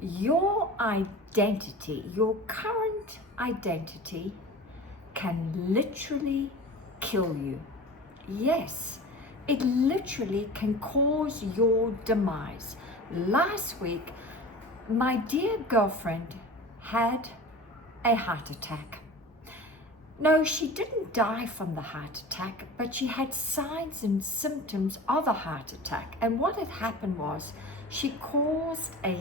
Your identity, your current identity, can literally kill you. Yes, it literally can cause your demise. Last week, my dear girlfriend had a heart attack. No, she didn't die from the heart attack, but she had signs and symptoms of a heart attack. And what had happened was she caused a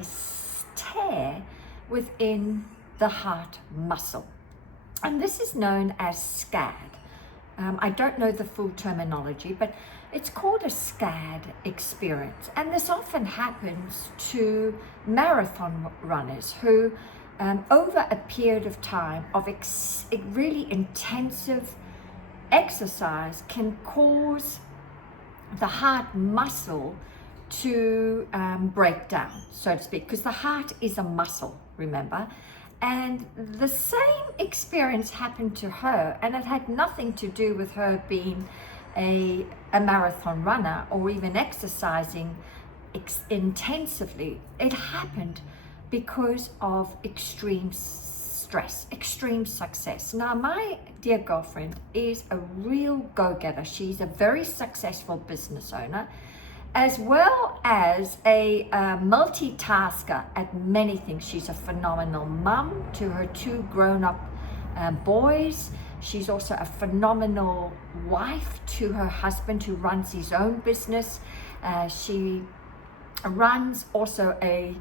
tear within the heart muscle. And this is known as SCAD. I don't know the full terminology, but it's called a SCAD experience. And this often happens to marathon runners who, over a period of time of really intensive exercise, can cause the heart muscle to break down, so to speak, because the heart is a muscle, remember? And the same experience happened to her, and it had nothing to do with her being a marathon runner or even exercising intensively. It happened because of extreme stress, extreme success. Now, my dear girlfriend is a real go-getter. She's a very successful business owner, as well as a multitasker at many things. She's a phenomenal mum to her 2 grown-up boys. She's also a phenomenal wife to her husband, who runs his own business. She runs also a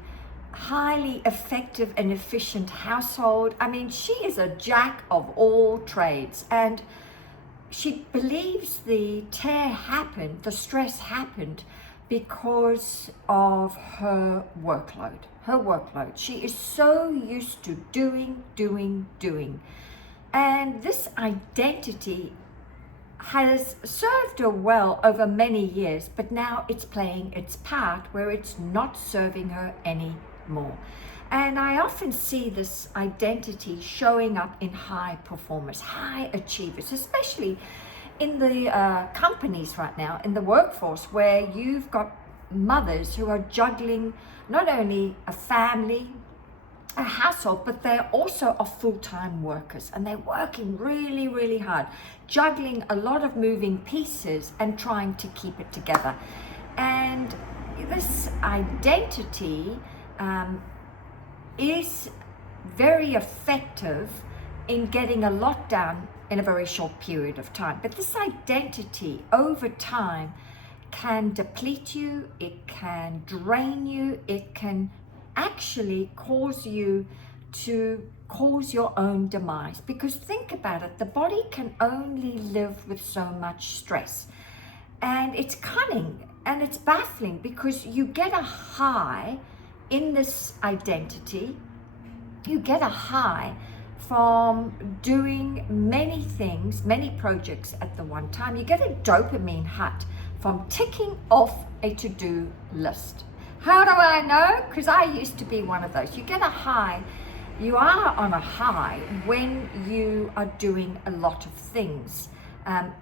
highly effective and efficient household. I mean, she is a jack of all trades, and she believes the tear happened, the stress happened because of her workload. Her workload. She is so used to doing. And this identity has served her well over many years, but now it's playing its part where it's not serving her anymore. And I often see this identity showing up in high performers, high achievers, especially in the companies right now, in the workforce, where you've got mothers who are juggling not only a family, a household, but they also are full-time workers, and they're working really, really hard, juggling a lot of moving pieces and trying to keep it together. And this identity is very effective in getting a lot done in a very short period of time. But this identity over time can deplete you, it can drain you, it can actually cause you to cause your own demise. Because think about it, the body can only live with so much stress. And it's cunning and it's baffling, because you get a high in this identity, you get a high from doing many things, many projects at the one time. You get a dopamine hit from ticking off a to-do list. How do I know? Because I used to be one of those. You get a high, you are on a high when you are doing a lot of things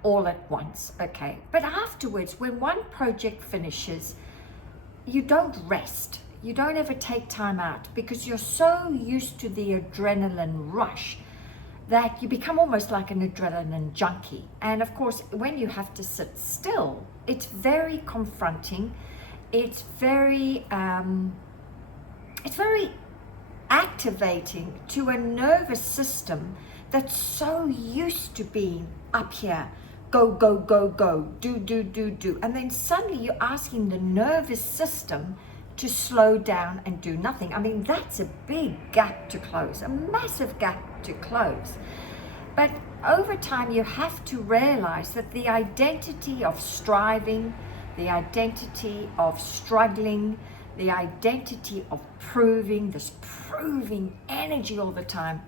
all at once, okay? But afterwards, when one project finishes, you don't rest. You don't ever take time out, because you're so used to the adrenaline rush that you become almost like an adrenaline junkie. And of course, when you have to sit still, it's very confronting. It's very activating to a nervous system that's so used to being up here, go, do. And then suddenly you're asking the nervous system to slow down and do nothing. I mean, that's a big gap to close, a massive gap to close. But over time, you have to realize that the identity of striving, the identity of struggling, the identity of proving, this proving energy all the time,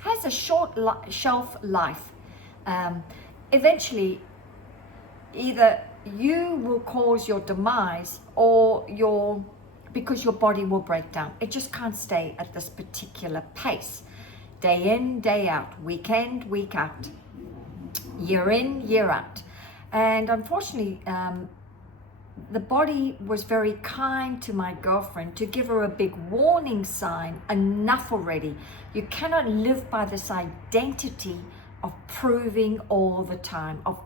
has a short shelf life. Eventually, either you will cause your demise or because your body will break down. It just can't stay at this particular pace. Day in, day out, week in, week out, year in, year out. And unfortunately, the body was very kind to my girlfriend to give her a big warning sign. Enough already. You cannot live by this identity of proving all the time, of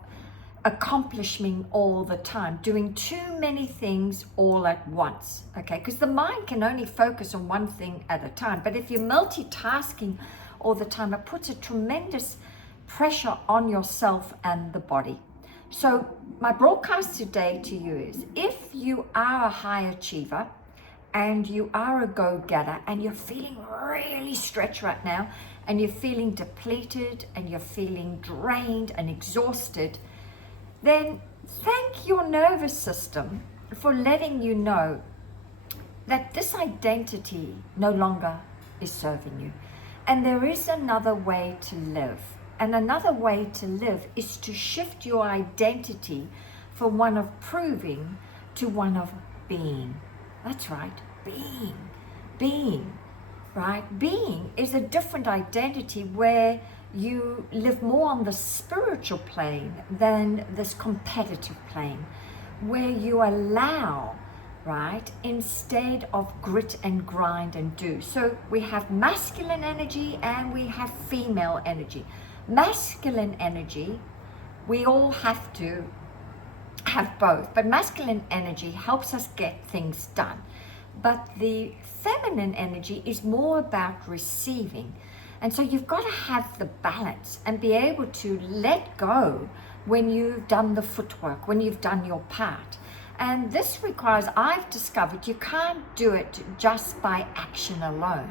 accomplishing all the time, doing too many things all at once, okay? Because the mind can only focus on one thing at a time. But if you're multitasking all the time, it puts a tremendous pressure on yourself and the body. So my broadcast today to you is, if you are a high achiever and you are a go-getter and you're feeling really stretched right now, and you're feeling depleted and you're feeling drained and exhausted, then thank your nervous system for letting you know that this identity no longer is serving you. And there is another way to live. And another way to live is to shift your identity from one of proving to one of being. That's right, being, right? Being is a different identity where you live more on the spiritual plane than this competitive plane, where you allow, right, instead of grit and grind and do. So we have masculine energy and we have female energy. Masculine energy, we all have to have both, but masculine energy helps us get things done. But the feminine energy is more about receiving. And so you've got to have the balance and be able to let go when you've done the footwork, when you've done your part. And this requires, I've discovered, you can't do it just by action alone.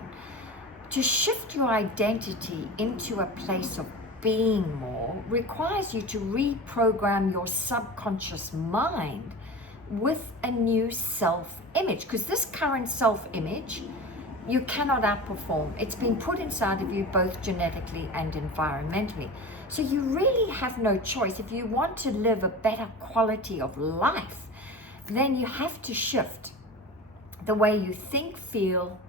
To shift your identity into a place of being more requires you to reprogram your subconscious mind with a new self-image, because this current self-image you cannot outperform. It's been put inside of you both genetically and environmentally. So you really have no choice. If you want to live a better quality of life, then you have to shift the way you think, feel,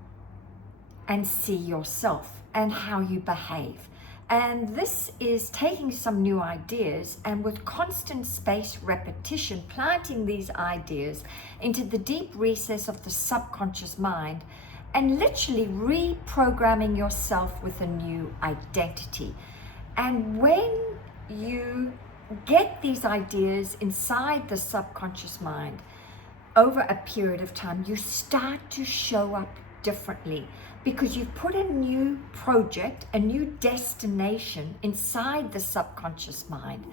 and see yourself and how you behave. And this is taking some new ideas and with constant space repetition, planting these ideas into the deep recess of the subconscious mind and literally reprogramming yourself with a new identity. And when you get these ideas inside the subconscious mind over a period of time, you start to show up differently because you've put a new project, a new destination inside the subconscious mind,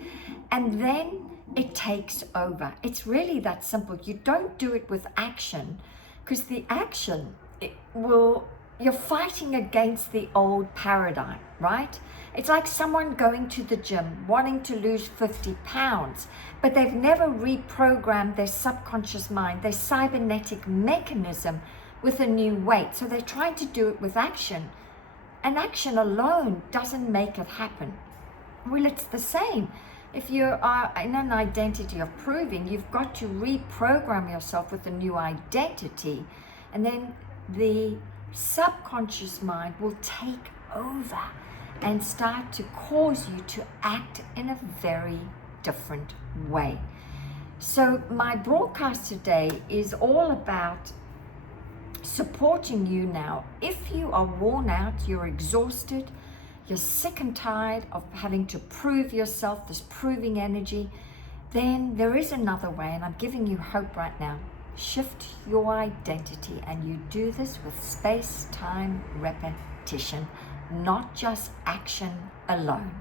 and then it takes over. It's really that simple. You don't do it with action, because the action you're fighting against the old paradigm, right? It's like someone going to the gym wanting to lose 50 pounds, but they've never reprogrammed their subconscious mind, their cybernetic mechanism with a new weight. So they're trying to do it with action, and action alone doesn't make it happen. Well, it's the same. If you are in an identity of proving, you've got to reprogram yourself with a new identity, and then the subconscious mind will take over and start to cause you to act in a very different way. So my broadcast today is all about supporting you now. If you are worn out, you're exhausted, you're sick and tired of having to prove yourself, this proving energy, then there is another way, and I'm giving you hope right now. Shift your identity, and you do this with space-time repetition, not just action alone.